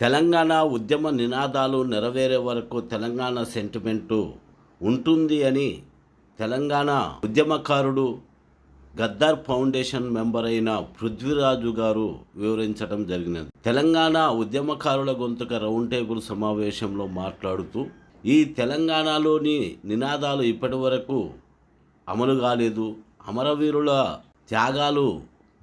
తెలంగాణ ఉద్యమ నినాదాలు నెరవేరే వరకు తెలంగాణ సెంటిమెంటు ఉంటుంది అని తెలంగాణ ఉద్యమకారుడు గద్దర్ ఫౌండేషన్ మెంబర్ అయిన పృథ్వీరాజు గారు వివరించడం జరిగినది. తెలంగాణ ఉద్యమకారుల గొంతుక రౌండ్ టేబుల్ సమావేశంలో మాట్లాడుతూ ఈ తెలంగాణలోని నినాదాలు ఇప్పటి వరకు అమలు కాలేదు. అమరవీరుల త్యాగాలు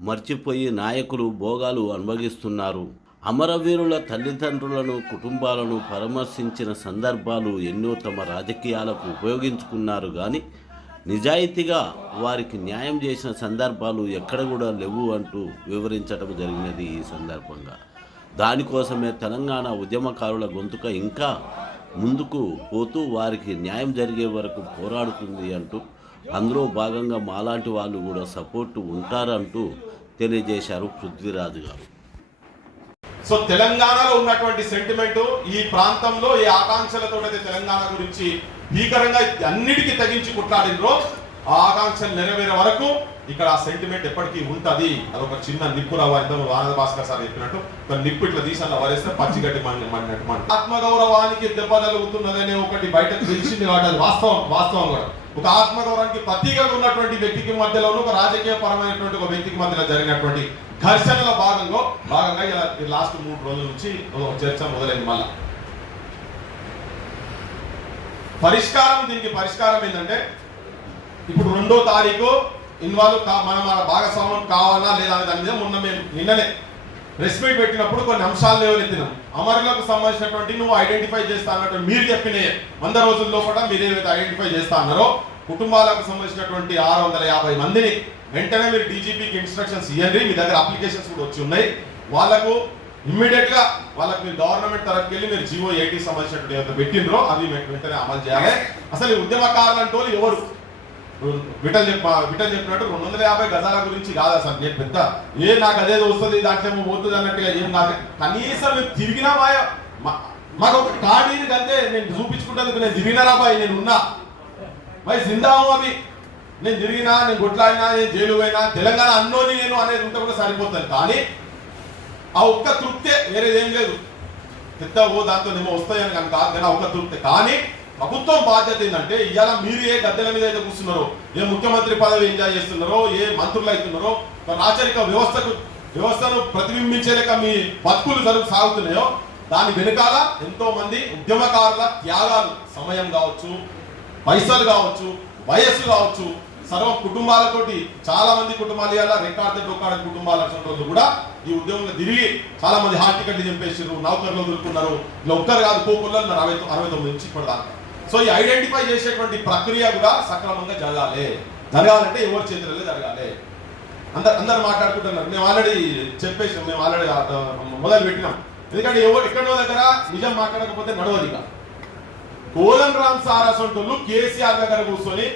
మర్చిపోయి నాయకులు భోగాలు అనుభవిస్తున్నారు. అమరవీరుల తల్లిదండ్రులను కుటుంబాలను పరామర్శించిన సందర్భాలు ఎన్నో తమ రాజకీయాలకు ఉపయోగించుకున్నారు కానీ నిజాయితీగా వారికి న్యాయం చేసిన సందర్భాలు ఎక్కడ కూడా లేవు అంటూ వివరించడం జరిగినది. ఈ సందర్భంగా దానికోసమే తెలంగాణ ఉద్యమకారుల గొంతుక ఇంకా ముందుకు పోతూ వారికి న్యాయం జరిగే వరకు పోరాడుతుంది అంటూ అందులో భాగంగా మాలాంటి వాళ్ళు కూడా సపోర్టు ఉంటారంటూ తెలియజేశారు పృథ్వీరాజు గారు. సో తెలంగాణలో ఉన్నటువంటి సెంటిమెంట్ ఈ ప్రాంతంలో ఏ ఆకాంక్షలతో అయితే తెలంగాణ గురించి భీకరంగా అన్నిటికీ తగ్గించి కుట్లాడినరో ఆ ఆకాంక్షలు నెరవేరే వరకు ఇక్కడ ఆ సెంటిమెంట్ ఎప్పటికీ ఉంటుంది. అదొక చిన్న నిప్పు రవ్వ, ఆనంద భాస్కర్ సార్ చెప్పినట్టు ఒక నిప్పు ఇట్లా తీసి అలా వరేస్తే పచ్చిగడ్డి మండినట్టు మండి ఆత్మగౌరవానికి దెబ్బ తగులుతున్నదనే ఒకటి బయటకు తెలిసింది కాబట్టి అది వాస్తవం కూడా. ఒక ఆత్మగౌరవానికి ప్రతీకగా ఉన్నటువంటి వ్యక్తికి మధ్యలోనూ ఒక రాజకీయ పరమైనటువంటి ఒక వ్యక్తికి మధ్యలో జరిగినటువంటి ఘర్షణల భాగంగా ఇలా లాస్ట్ 3 రోజుల నుంచి చర్చ మొదలైంది. మళ్ళా దీనికి పరిష్కారం ఏంటంటే ఇప్పుడు 2వ తారీఖు ఇన్వాల్వ్ మన భాగస్వామ్యం కావాలా లేదా అనే దాని మీద మొన్న మేము నిన్ననే ప్రెస్ మీట్ పెట్టినప్పుడు కొన్ని అంశాలు లేవనెత్తినాం. అమరులకు సంబంధించినటువంటి నువ్వు ఐడెంటిఫై చేస్తా అన్నట్టు మీరు చెప్పినే 100 రోజుల్లో కూడా మీరు ఏదైతే ఐడెంటిఫై చేస్తా అన్నారో కుటుంబాలకు సంబంధించినటువంటి 650 మందిని వెంటనే మీరు డీజీపీకి ఇన్స్ట్రక్షన్స్ ఇవ్వండి. మీ దగ్గర అప్లికేషన్స్ కూడా వచ్చి ఉన్నాయి. వాళ్ళకు ఇమ్మీడియట్ గా వాళ్ళకి మీరు గవర్నమెంట్ తరఫుకి వెళ్ళి మీరు జీవో 80 సంబంధించినటువంటి ఏదైతే పెట్టినరో అవి వెంటనే అమలు చేయాలి. అసలు ఈ ఉద్యమకారులు అంటే ఎవరు? విఠల్ చెప్పినట్టు 250 గజాల గురించి కాదు అసలు. నేను పెద్ద నాకు అదేదో వస్తుంది దాంట్లో పోతుంది అన్నట్టుగా ఏం కాదు. కనీసం మీరు తిరిగినా మాకు ఒక కార్డు అంతే నేను చూపించుకుంటేందుకు నేను తిరిగినారా బాయ్, నేను ఉన్నా బాయ్ జిందాము అవి నేను తిరిగినా, నేను కొట్లాడినా, నేను జైలు పోయినా, తెలంగాణ అన్నోని నేను అనేది ఉంటే కూడా సరిపోతాను. కానీ ఆ ఒక్క తృప్తే, వేరేదేం లేదు. పెద్ద దాంతో ఏమో వస్తాయని కానీ కాదు కానీ ఆ ఒక్క తృప్తే. కానీ ప్రభుత్వం బాధ్యత ఏంటంటే ఇవాళ మీరు ఏ గద్దెల మీద అయితే కూర్చున్నారో, ఏ ముఖ్యమంత్రి పదవి ఎంజాయ్ చేస్తున్నారో, ఏ మంత్రులు అవుతున్నారో, రాచరిక వ్యవస్థను ప్రతిబింబించేలేక మీ బతుకులు సాగుతున్నాయో దాని వెనుకాల ఎంతో మంది ఉద్యమకారుల త్యాగాలు, సమయం కావచ్చు, పైసలు కావచ్చు, వయస్సు కావచ్చు, సర్వ కుటుంబాలతోటి చాలా మంది కుటుంబాలు ఇవాళ రికార్డు కుటుంబాల రోజు కూడా ఈ ఉద్యమంలో తిరిగి చాలా మంది హార్ట్ టికెట్లు చంపేసారు, నౌకర్లు వదులుకున్నారు. ఇలా ఒక్కరు కాదు, కోపుల్లో 69 నుంచి ఇప్పటిదాకా. సో ఈ ఐడెంటిఫై చేసేటువంటి ప్రక్రియ కూడా సక్రమంగా జరగాలంటే ఎవరి చేతులలో జరగాలి. అందరు మాట్లాడుకుంటున్నారు. మేము ఆల్రెడీ చెప్పేసాం, మేము ఆల్రెడీ మొదలు పెట్టినాం. ఎందుకంటే ఎక్కడో దగ్గర నిజం మాట్లాడకపోతే నడవదిగా. కోదన్ రామ్ సార్ అసంటోళ్ళు కేసీఆర్ దగ్గర కూర్చొని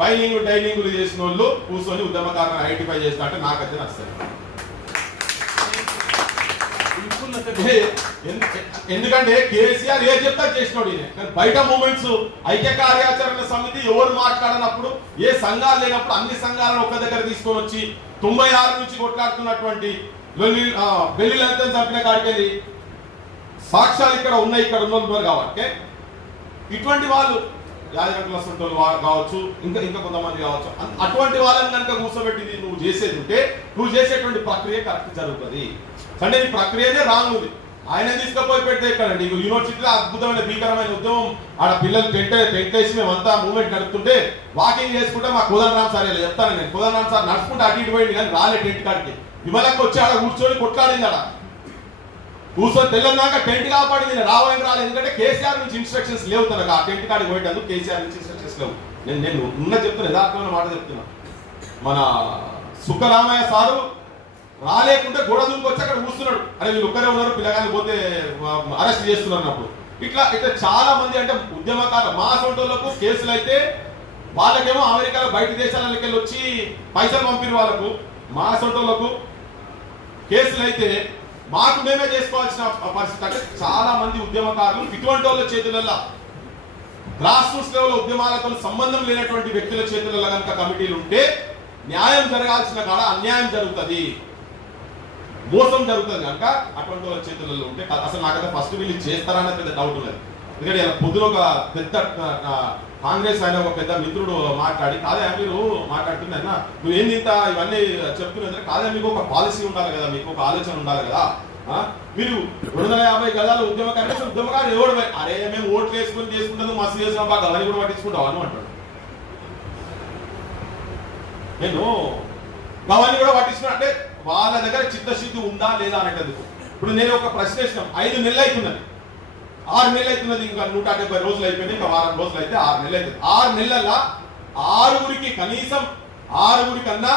డైనింగ్లు చేసిన వాళ్ళు కూర్చొని ఉద్యమకారులను ఐడెంటిఫై చేసినట్టే నాకైతే నచ్చదు. ఎందుకంటే కేసీఆర్ ఏ చెప్తా చేసినోడు. బయట మూమెంట్స్, ఐక్య కార్యాచరణ సమితి ఎవరు మాట్లాడినప్పుడు, ఏ సంఘాలు లేనప్పుడు అన్ని సంఘాలను ఒక దగ్గర తీసుకొని వచ్చి 96 నుంచి కొట్లాడుతున్నటువంటి బెల్లిలంతా చంపిన కాడికెళ్ళి సాక్ష్యాలు ఇక్కడ ఉన్నాయి, ఇక్కడ ఉన్నారు. కాబట్టి ఇటువంటి వాళ్ళు యాజకుల సొంతలు కావచ్చు, ఇంకా కొంతమంది కావచ్చు, అటువంటి వాళ్ళని కనుక కూర్చోబెట్టి నువ్వు చేసేది ఉంటే నువ్వు చేసేటువంటి ప్రక్రియ కరెక్ట్ జరుగుతుంది. అంటే ఈ ప్రక్రియనే రాంగ్ ఉంది. ఆయన తీసుకుపోయి పెడితే ఇక్కడండి యూనివర్సిటీలో అద్భుతమైన భీకరమైన ఉద్యమం, ఆడ పిల్లలు టెంట్ వేసి మేమంతా మూవ్మెంట్ నడుపుతుంటే వాకింగ్ చేసుకుంటే మా కోదండరామ్ సార్ ఇలా చెప్తాను నేను. కోదండరామ్ సార్ నడుచుకుంటే అటు ఇటు పోయింది కానీ రాలే టెంట్ కాడికి. విమలకి వచ్చి ఆడ కూర్చొని కొట్లాడింది. ఆడ కూర్చొని తెల్లందాక టెంట్ కాపాడింది. రావాలి ఎందుకంటే కేసీఆర్ నుంచి ఇన్స్ట్రక్షన్స్ లేవు తనకు. ఆ టెంట్ కాడికి పోయేటందుకు కేసీఆర్ నుంచి ఇన్స్ట్రక్షన్స్ లేవు. నేను ఉన్న చెప్తున్నా, యథార్థమైన మాట చెప్తున్నా. మన సుక్కరామయ్య సారు రాలేకుంటే గోడ దూకి వచ్చి అక్కడ కూర్చున్నాడు. అరే వీళ్ళు ఒక్కరే ఉన్నారు, పిల్లగాని పోతే అరెస్ట్ చేస్తున్నారు అన్నప్పుడు. ఇట్లా చాలా మంది అంటే ఉద్యమకారులు మా సొంతలకు కేసులు అయితే వాళ్ళకేమో అమెరికాలో బయట దేశాలకు వెళ్ళి వచ్చి పైసలు పంపిన వాళ్ళకు, మా సొంతలకు కేసులు అయితే మాకు మేమే చేసుకోవాల్సిన పరిస్థితి. అంటే చాలా మంది ఉద్యమకారులు ఇటువంటి వాళ్ళ చేతులలో గ్రాస్ రూట్స్ లెవెల్ ఉద్యమాలతో సంబంధం లేనటువంటి వ్యక్తుల చేతులలో కనుక కమిటీలు ఉంటే న్యాయం జరగాల్సిన కాడ అన్యాయం జరుగుతుంది, మోసం జరుగుతుంది కనుక అటువంటి వాళ్ళ చేతులలో ఉంటే అసలు నాకైతే ఫస్ట్ వీళ్ళు చేస్తారనే పెద్ద డౌట్ ఉన్నది. ఎందుకంటే ఇలా పొద్దున ఒక పెద్ద కాంగ్రెస్ ఆయన ఒక పెద్ద మిత్రుడు మాట్లాడి, కాదే మీరు మాట్లాడుతున్నా నువ్వేంది ఇంత ఇవన్నీ చెప్తున్నా, కాదే మీకు ఒక పాలసీ ఉండాలి కదా, మీకు ఒక ఆలోచన ఉండాలి కదా, మీరు 250 గదాలు ఉద్యమకారు ఎవడు అరే మేము ఓట్లు వేసుకుని చేసుకుంటాను మస్తు చేసిన బాగా అవన్నీ కూడా పట్టించుకుంటావు అని అంటాడు. నేను అవన్నీ కూడా పట్టించుకున్నా అంటే వాళ్ళ దగ్గర చిత్తశుద్ధి ఉందా లేదా అనేటందుకు. ఇప్పుడు నేను ఒక ప్రశ్న వేసినాం, 5 నెలలు అవుతున్నది, 6 నెలలు అవుతున్నది, ఇంకా 170 రోజులు అయిపోయింది, ఇంకా వారం రోజులు అయితే 6 నెలలు అవుతుంది. 6 నెలల 6 కనీసం 6 కన్నా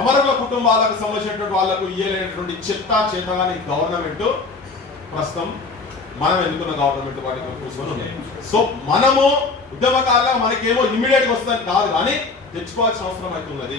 అమరుల కుటుంబాలకు సంబంధించినటువంటి వాళ్ళకు ఇయ్యలేనటువంటి చేతగాని గవర్నమెంట్ ప్రస్తుతం మనం ఎన్నుకున్న గవర్నమెంట్ వాటికి కూర్చొని ఉన్నాయి. సో మనము ఉద్యమకారులుగా మనకేమో ఇమ్మీడియట్ గా వస్తుందని కాదు, కానీ తెచ్చుకోవాల్సిన అవసరం అవుతున్నది.